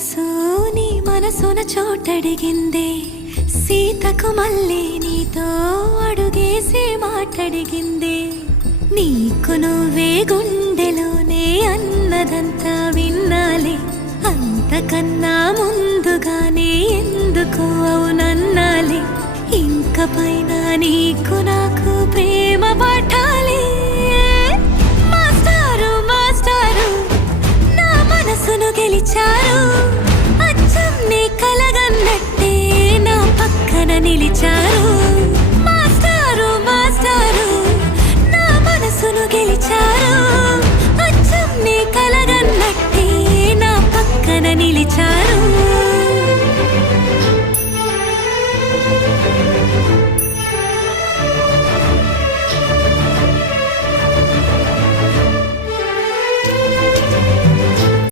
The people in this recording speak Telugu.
మనసు నీ మనసున చోటడిగిందే, సీతకు మళ్ళీ నీతో అడుగేసి మాటడిగిందే. నీకు నువ్వే గుండెలోనే అన్నదంతా విన్నాలే, అంతకన్నా ముందుగానే ఎందుకు అవునన్నాలే. ఇంక పైన నీకు నాకు ప్రేమ పాఠాలే. మాస్టారు మాస్టారు నా మనసును గెలిచారు, అచ్చం నీ కలగన్నట్టే నా పక్కన నిలిచారు.